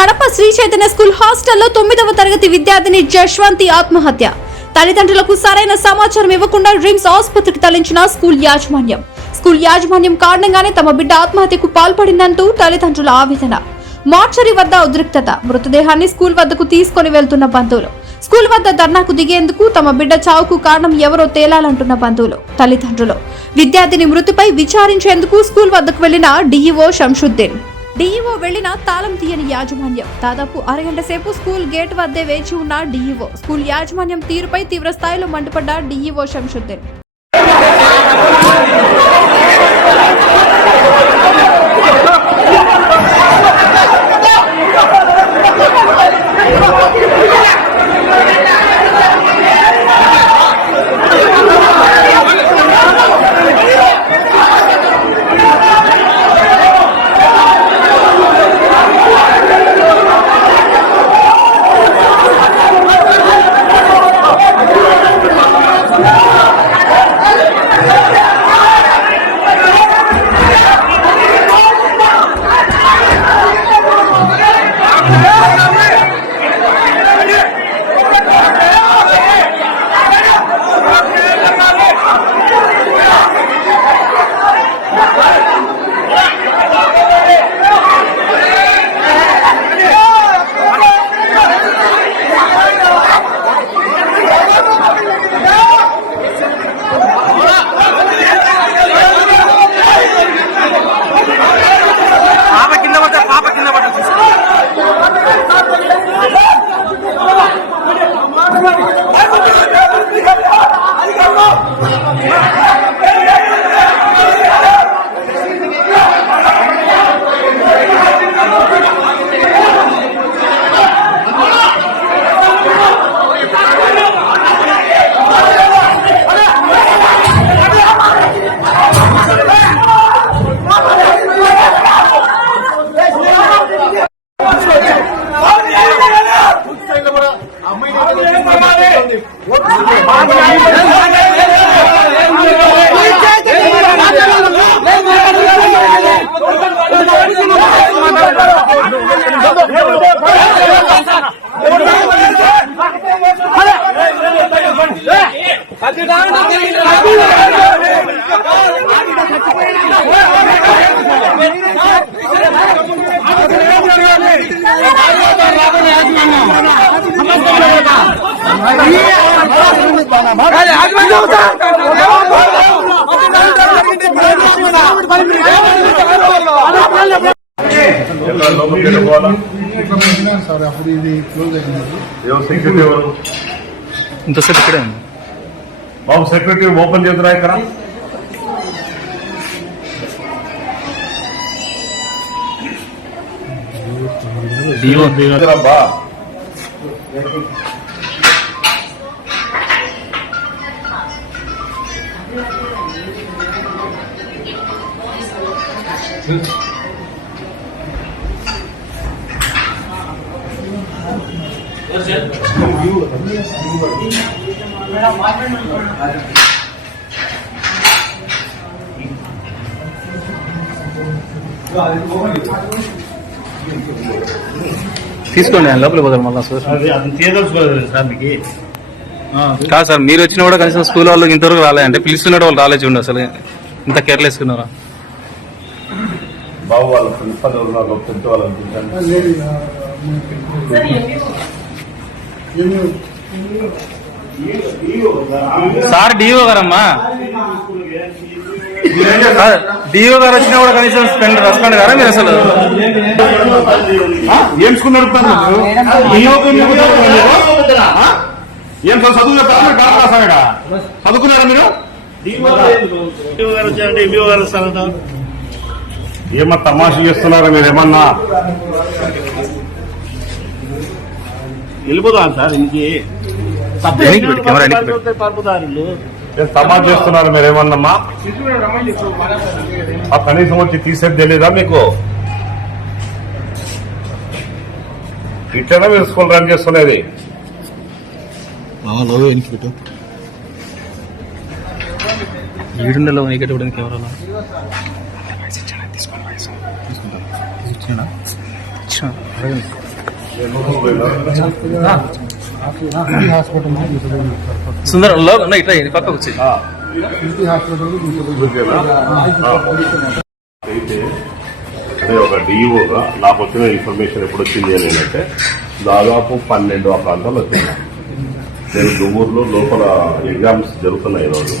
Kadapa Shri Chaitanya school హాస్టల్లో 9వ తరగతి విద్యార్థిని జశ్వంతి ఆత్మహత్య. తల్లిదండ్రులకు సరైన సమాచారం ఇవ్వకుండా రిమ్స్ ఆసుపత్రికి తరలించిన స్కూల్ యాజమాన్యం కారణంగానే తమ బిడ్డ ఆత్మహత్యకు పాల్పడిందంటూ తల్లిదండ్రుల ఆవేదన. మార్చరీ వద్ద ఉద్రిక్తత. మృతదేహాన్ని స్కూల్ వద్దకు తీసుకుని వెళ్తున్న బంధువులు. స్కూల్ వద్ద ధర్నాకు దిగేందుకు తమ బిడ్డ చావుకు కారణం ఎవరో తేలాలంటున్న బంధువులు, తల్లిదండ్రులు. విద్యార్థిని మృతిపై విచారించేందుకు స్కూల్ వద్దకు వెళ్లిన డీఈఓ శంషుద్దీన్. డీఈఓ వెళ్లిన తాళం తీయని యాజమాన్యం. దాదాపు అరగంట సేపు స్కూల్ గేట్ వద్దే వేచి ఉన్న డీఈఓ. స్కూల్ యాజమాన్యం తీరుపై తీవ్ర స్థాయిలో మండిపడ్డ డీఈఓ శంషుద్దీన్. ఇంతసేపు ఇక్కడే ఉంది బాబు. సెక్రటరీ ఓపెన్ చేద్దురా ఇక్కడ. బా తీసుకోండి, ఆయన లోపలికి పోతారు మళ్ళీ. కాదు సార్, మీరు వచ్చినా కూడా కనీసం స్కూల్ వాళ్ళు ఇంతవరకు రాలే అంటే పిలుస్తున్నాడు, వాళ్ళు రాలేచి ఉండు. అసలు ఇంత కేర్లెస్ ఉన్నారా బాబు? వాళ్ళ ప్రిన్సిపల్ ఉన్నారు, పెద్ద వాళ్ళు సార్. డిఓ గారమ్మా, డిఓ గారు వచ్చినా కూడా కనీసం రెస్పాండ్ గారా మీరు? అసలు ఏం స్కూల్ నడుపుతారు? ఏం చదువు చెప్తారా? చదువుకున్నారా మీరు? ఏమన్నా తమాషలు చేస్తున్నారా మీరు? ఏమన్నా వెళ్ళిపోతాను సార్. ఇంకే తమాష చేస్తున్నారు మీరు? ఏమన్నమ్మా కనీసం వచ్చి తీసేది తెలీదా మీకు? ఇట్లనే మీరు స్కూల్ రన్ చేస్తున్నది. ఈడుండలో ఎవరన్నా సుందర ఇట్లా ఇది పక్కకు వచ్చి అయితే అదే ఒక డిఈఓగా నాకు వచ్చిన ఇన్ఫర్మేషన్ ఎప్పుడు వచ్చింది అని అంటే దాదాపు 12 ఆ ప్రాంతాలు వచ్చింది. నేను దుమ్మూరులో లోపల ఎగ్జామ్స్ జరుగుతున్నాయి ఈరోజు.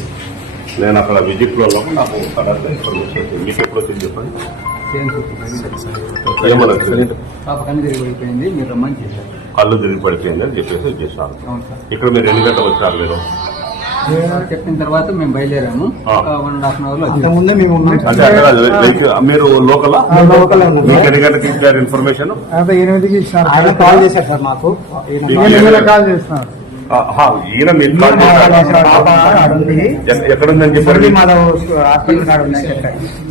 నేను అక్కడ విజిట్లో నాకు సడన్ ఇన్ఫర్మేషన్ వచ్చింది. మీకు ఎప్పుడు వచ్చింది చెప్పండి. ఏమన్నా అయిపోయింది, మీరు రమ్మని చేశారు. కళ్ళు తిరిగి పడిపోయింది అని చెప్పేసి చేశాను. ఇక్కడ మీరు ఎన్ని గంటలు వచ్చారు మీరు? చెప్పిన తర్వాత మేము బయలుదేరాము. ఆ. 1.5 అవర్లో ముందే మేము ఉన్నాం అంటే అక్కడ మీరు లోకల్ మీకు ఎన్ని గంటలకు ఇచ్చారు ఇన్ఫర్మేషన్? 8కి ఇచ్చినారు. ఆయన కాల్ చేశారు సార్ మాకు. కాల్ చేస్తున్నారు. ఈయన మీరు కాల్ చేశారు. ఎక్కడుందని చెప్పారు?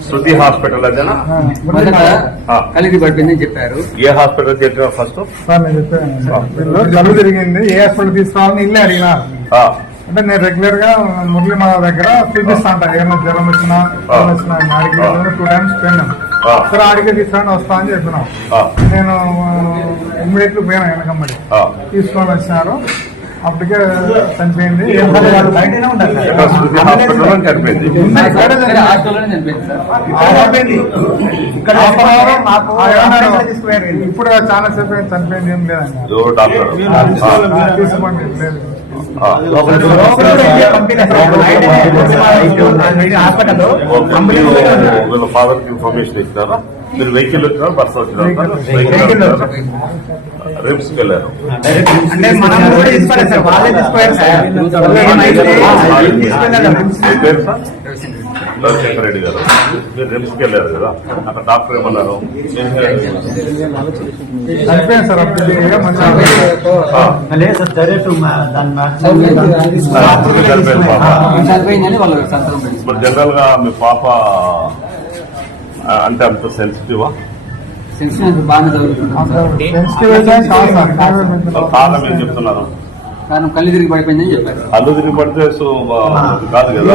శృతి హాస్పిటల్ అదేనా? మొదట కలిగి పడిపోయిందని చెప్పారు. ఏ హాస్పిటల్ చెప్పారు ఫస్ట్? సార్ నేను చెప్పాను జలుబు తిరిగింది, ఏ హాస్పిటల్ తీసుకోవాలని ఇల్లే అడిగినారు. అంటే నేను రెగ్యులర్ గా మురళీ మాధవ్ దగ్గర చూపిస్తా ఉంటాను. ఏమైనా జ్వరం వచ్చినా ఆడికి 2 times పోయినాను. సార్ ఆడికే తీసుకొని వస్తా అని చెప్పినాం. నేను ఇమ్మీడియట్లీ పోయాను వెనకమ్మడి, తీసుకొని వచ్చినారు. అప్పటికే చనిపోయింది. శృతి హాస్పిటల్ అని చనిపోయింది. హాస్టల్లోనే చనిపోయింది సార్. ఇప్పుడు చాలా సేపు అయింది, చనిపోయింది ఏం లేదండి. ఎవరు డాక్టర్? తీసుకోండి లేదు. వీళ్ళ ఫాదర్ కి ఇన్ఫర్మేషన్ ఇచ్చినారా? మీరు వెహికల్ వచ్చినారా, బస్ వచ్చినారా? రిమ్స్ కి వెళ్ళారు. మీ పేరు సార్? రవిశంకర్ రెడ్డి గారు. మీరు రిమ్స్ కి వెళ్ళారు కదా, అక్కడ డాక్టర్ ఏమన్నారు? చనిపోయింది సార్. అప్పుడు చనిపోయింది పాప. చనిపోయిందని వాళ్ళు సంతకం పెట్టారు. ఇప్పుడు జనరల్ గా మీ పాప అంటే అంత సెన్సిటివా? సెన్సిటివ్ బాగానే చదువుతుంది. సెన్సిటివ్ అయితే కాదు సార్. కారణం ఏం చెప్తున్నారు? కారణం కళ్ళు తిరిగి పడిపోయిందని చెప్పారు. కళ్ళు తిరిగి పడితే కాదు కదా.